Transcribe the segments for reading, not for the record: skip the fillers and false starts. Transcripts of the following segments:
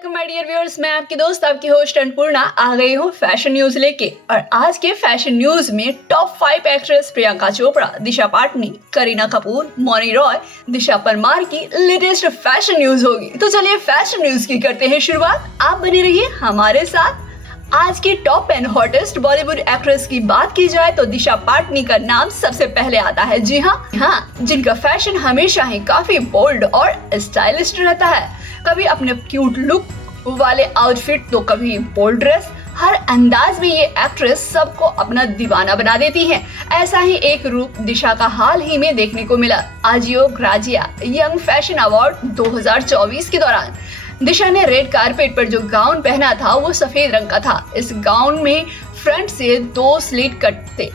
Welcome my dear viewers, मैं आपकी दोस्त आपकी होस्ट अन्नपूर्णा आ गई हूँ फैशन न्यूज लेके। और आज के फैशन न्यूज में टॉप 5 एक्ट्रेस प्रियंका चोपड़ा, दिशा पाटनी, करीना कपूर, मौनी रॉय, दिशा परमार की लेटेस्ट फैशन न्यूज होगी। तो चलिए फैशन न्यूज की करते हैं शुरुआत। आप बने रहिए हमारे साथ। आज की टॉप 10 हॉटेस्ट बॉलीवुड एक्ट्रेस की बात की जाए तो दिशा पाटनी का नाम सबसे पहले आता है। जी हाँ, जिनका फैशन हमेशा ही काफी बोल्ड और स्टाइलिश रहता है। कभी अपने क्यूट लुक वाले आउटफिट तो कभी बोल्ड ड्रेस, हर अंदाज में ये एक्ट्रेस सबको अपना दीवाना बना देती है। ऐसा ही एक रूप दिशा का हाल ही में देखने को मिला Ajio Grazia young fashion award 2024 के दौरान। दिशा ने रेड कारपेट पर जो गाउन पहना था वो सफेद रंग का था। इस गाउन में फ्रंट से 2 स्लिट कट थे,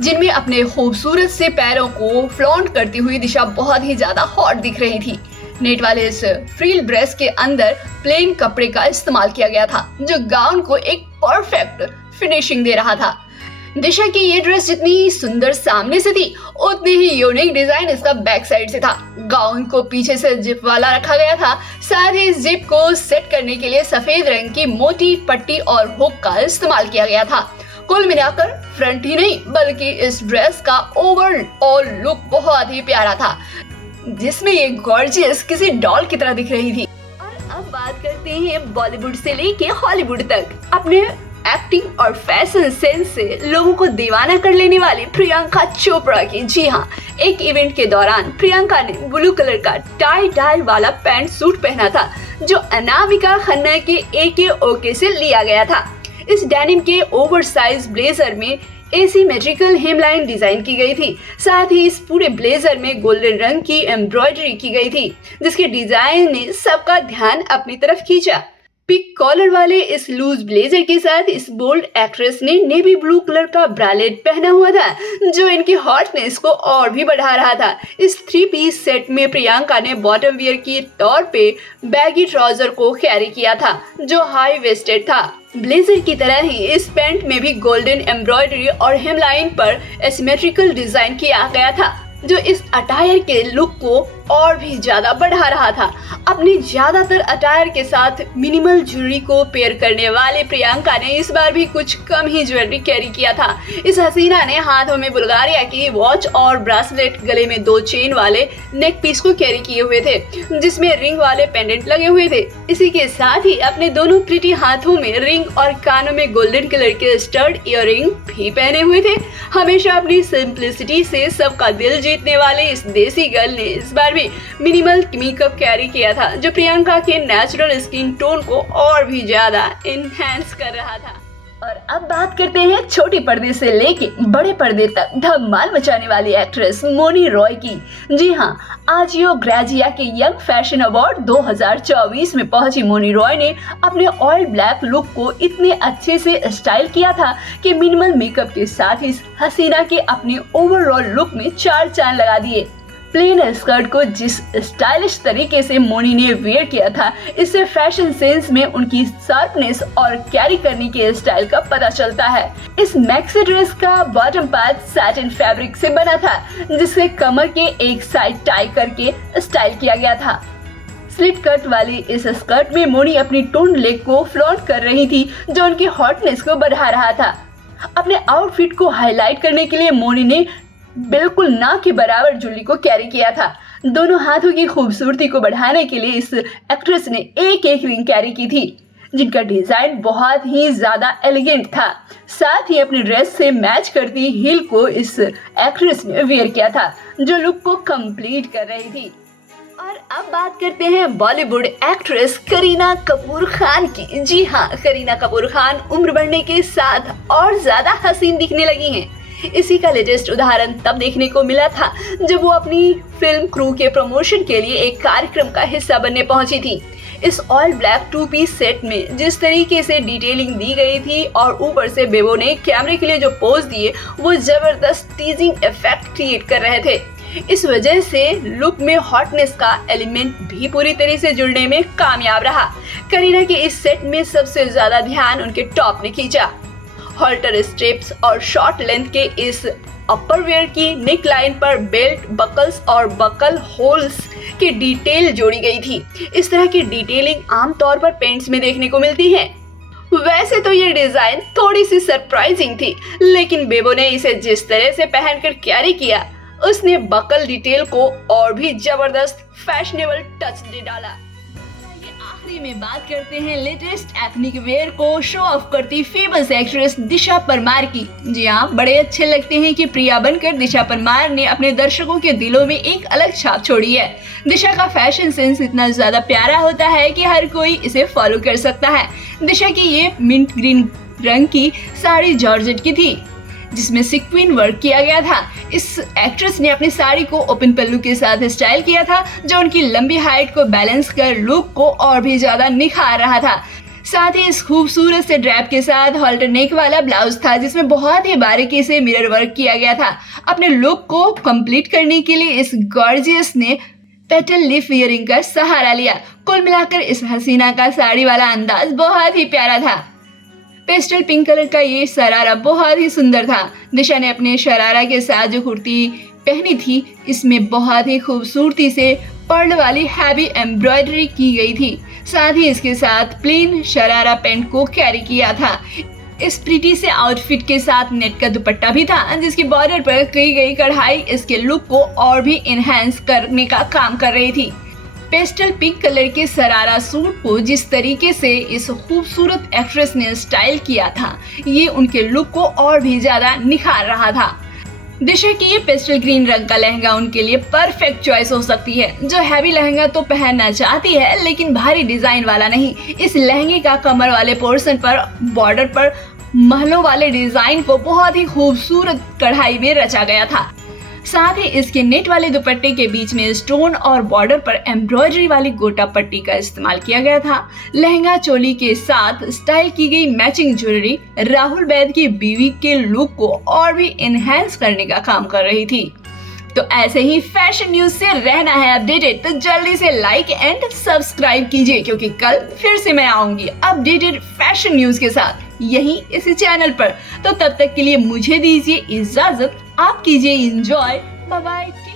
जिनमें अपने खूबसूरत से पैरों को फ्लॉन्ट करती हुई दिशा बहुत ही ज्यादा हॉट दिख रही थी। नेट वाले इस फ्रिल ड्रेस के अंदर प्लेन कपड़े का इस्तेमाल किया गया था, जो गाउन को एक परफेक्ट फिनिशिंग दे रहा था। दिशा की ये ड्रेस जितनी सुंदर सामने से थी, उतनी ही यूनिक डिजाइन इसका बैक साइड से था। गाउन को पीछे से जिप वाला रखा गया था। साथ ही जिप को सेट करने के लिए सफेद रंग की मोटी पट्टी और हुक का इस्तेमाल किया गया था। कुल मिलाकर फ्रंट ही नहीं बल्कि इस ड्रेस का ओवरऑल लुक बहुत ही प्यारा था, जिसमें ये गॉर्जियस किसी डॉल की तरह दिख रही थी। और अब बात करते हैं बॉलीवुड से लेके हॉलीवुड तक। अपने एक्टिंग और फैशन सेंस से लोगों को दीवाना कर लेने वाली प्रियंका चोपड़ा की। जी हाँ, एक इवेंट के दौरान प्रियंका ने ब्लू कलर का टाई डाई वाला पैंट सूट पहना था, जो अनामिका खन्ना के एके ओके से लिया गया था। इस डेनिम के ओवरसाइज ब्लेजर में एसिमेट्रिकल हेमलाइन डिजाइन की गई थी। साथ ही इस पूरे ब्लेजर में गोल्डन रंग की एम्ब्रॉयडरी की गई थी, जिसके डिजाइन ने सबका ध्यान अपनी तरफ खींचा। पिक कॉलर वाले इस लूज ब्लेजर के साथ इस बोल्ड एक्ट्रेस ने नेवी ब्लू कलर का ब्रालेट पहना हुआ था, जो इनकी हॉटनेस को और भी बढ़ा रहा था। इस 3 पीस सेट में प्रियंका ने बॉटम वियर के तौर पे बैगी ट्राउजर को कैरी किया था, जो हाई वेस्टेड था। ब्लेजर की तरह ही इस पैंट में भी गोल्डन एम्ब्रॉयडरी और हेमलाइन पर एसिमेट्रिकल डिजाइन किया गया था, जो इस अटायर के लुक को और भी ज्यादा बढ़ा रहा था। अपनी ज्यादातर अटायर के साथ मिनिमल ज्वेलरी को पेयर करने वाले प्रियंका ने इस बार भी कुछ कम ही ज्वेलरी कैरी किया था। इस हसीना ने हाथों में बुल्गारिया की वॉच और ब्रेसलेट, गले में 2 चेन वाले नेक पीस को कैरी किए हुए थे, जिसमें रिंग वाले पेंडेंट लगे हुए थे। इसी के साथ ही अपने दोनों प्रिटी हाथों में रिंग और कानों में गोल्डन कलर के स्टड इयररिंग भी पहने हुए थे। हमेशा अपनी सिंप्लिसिटी से सबका दिल जीतने वाले इस देसी गर्ल ने इस बार भी मिनिमल मेकअप कैरी किया था, जो प्रियंका के नेचुरल स्किन टोन को और भी ज्यादा इनहैंस कर रहा था। और अब बात करते हैं छोटे पर्दे से लेके बड़े पर्दे तक धमाल मचाने वाली एक्ट्रेस मौनी रॉय की। जी हाँ, आजियो ग्राजिया के यंग फैशन अवार्ड 2024 में पहुंची मौनी रॉय ने अपने ऑयल ब्लैक लुक को इतने अच्छे से स्टाइल किया था कि मिनिमल मेकअप के साथ ही हसीना के अपने ओवरऑल लुक में 4 चांद लगा दिए। प्लेन स्कर्ट को जिस स्टाइलिश तरीके से मौनी ने वेयर किया था, इससे फैशन सेंस में उनकी शार्पनेस और कैरी करने के स्टाइल का पता चलता है। इस मैक्सी ड्रेस का बॉटम पार्ट सैटिन फैब्रिक से बना था, जिससे कमर के एक साइड टाई करके स्टाइल किया गया था। स्लिट कट वाली इस स्कर्ट में मौनी अपनी टोन लेग को फ्लॉन्ट कर रही थी, जो उनकी हॉटनेस को बढ़ा रहा था। अपने आउटफिट को हाईलाइट करने के लिए मौनी ने बिल्कुल ना के बराबर ज्वेलरी को कैरी किया था। दोनों हाथों की खूबसूरती को बढ़ाने के लिए इस एक्ट्रेस ने एक रिंग कैरी की थी, जिनका डिजाइन बहुत ही ज्यादा एलिगेंट था। साथ ही अपनी ड्रेस से मैच करती हील को इस एक्ट्रेस ने वेयर किया था, जो लुक को कंप्लीट कर रही थी। और अब बात करते हैं बॉलीवुड एक्ट्रेस करीना कपूर खान की। जी हाँ, करीना कपूर खान उम्र बढ़ने के साथ और ज्यादा हसीन दिखने लगी हैं। इसी का लेटेस्ट उदाहरण तब देखने को मिला था जब वो अपनी फिल्म क्रू के प्रमोशन के लिए एक कार्यक्रम का हिस्सा बनने पहुंची थी। इस ऑल ब्लैक 2 पीस सेट में जिस तरीके से डिटेलिंग दी गई थी और ऊपर से बेबो ने कैमरे के लिए जो पोज दिए, वो जबरदस्त टीजिंग इफेक्ट क्रिएट कर रहे थे। इस वजह से लुक में हॉटनेस का एलिमेंट भी पूरी तरह से जुड़ने में कामयाब रहा। करीना के इस सेट में सबसे ज्यादा ध्यान उनके टॉप ने खींचा। हॉल्टर स्ट्रिप्स और शॉर्ट लेंथ के इस अपर वेयर की नेक लाइन पर बेल्ट बकल्स और बकल होल्स की डिटेल जोड़ी गई थी। इस तरह की डिटेलिंग आमतौर पर पेंट्स में देखने को मिलती है। वैसे तो ये डिजाइन थोड़ी सी सरप्राइजिंग थी, लेकिन बेबो ने इसे जिस तरह से पहनकर कैरी किया, उसने बकल डिटेल को और भी जबरदस्त फैशनेबल टच दे डाला। आखिरी में बात करते हैं लेटेस्ट एथनिक वेयर को शो ऑफ करती फेमस एक्ट्रेस दिशा परमार की। जी हाँ, बड़े अच्छे लगते हैं कि प्रिया बनकर दिशा परमार ने अपने दर्शकों के दिलों में एक अलग छाप छोड़ी है। दिशा का फैशन सेंस इतना ज्यादा प्यारा होता है कि हर कोई इसे फॉलो कर सकता है। दिशा की ये मिंट ग्रीन रंग की साड़ी जॉर्जेट की थी, जिसमें सीक्वेंस वर्क किया गया था। इस एक्ट्रेस ने अपनी साड़ी को ओपन पल्लू के साथ स्टाइल किया था, जो उनकी लंबी हाइट को बैलेंस कर लुक को और भी ज्यादा निखार रहा था। साथ ही इस खूबसूरत से ड्रैप के साथ हॉल्टर नेक वाला ब्लाउज था, जिसमें बहुत ही बारीकी से मिरर वर्क किया गया था। अपने लुक को कंप्लीट करने के लिए इस गॉर्जियस ने पेटल लीफ इयरिंग का सहारा लिया। कुल मिलाकर इस हसीना का साड़ी वाला अंदाज बहुत ही प्यारा था। पेस्टल पिंक कलर का ये शरारा बहुत ही सुंदर था। दिशा ने अपने शरारा के साथ जो कुर्ती पहनी थी, इसमें बहुत ही खूबसूरती से पर्ल वाली हैवी एम्ब्रॉयडरी की गई थी। साथ ही इसके साथ प्लेन शरारा पैंट को कैरी किया था। इस प्रीटी से आउटफिट के साथ नेट का दुपट्टा भी था, जिसकी बॉर्डर पर की गई कढ़ाई इसके लुक को और भी इनहेंस करने का काम कर रही थी। पेस्टल पिंक कलर के शरारा सूट को जिस तरीके से इस खूबसूरत एक्ट्रेस ने स्टाइल किया था, ये उनके लुक को और भी ज्यादा निखार रहा था। दिशा की ये पेस्टल ग्रीन रंग का लहंगा उनके लिए परफेक्ट चॉइस हो सकती है, जो हैवी लहंगा तो पहनना चाहती है लेकिन भारी डिजाइन वाला नहीं। इस लहंगे का कमर वाले पोर्शन पर बॉर्डर पर महलों वाले डिजाइन को बहुत ही खूबसूरत कढ़ाई में रचा गया था। साथ ही इसके नेट वाले दुपट्टे के बीच में स्टोन और बॉर्डर पर एम्ब्रॉयडरी वाली गोटा पट्टी का इस्तेमाल किया गया था। लहंगा चोली के साथ स्टाइल की गई मैचिंग ज्वेलरी राहुल वैद की बीवी के लुक को और भी इनहेंस करने का काम कर रही थी। तो ऐसे ही फैशन न्यूज से रहना है अपडेटेड, तो जल्दी से लाइक एंड सब्सक्राइब कीजिए, क्योंकि कल फिर से मैं आऊंगी अपडेटेड फैशन न्यूज के साथ यही इसी चैनल पर। तो तब तक के लिए मुझे दीजिए इजाजत, आप कीजिए एंजॉय, बाय बाय।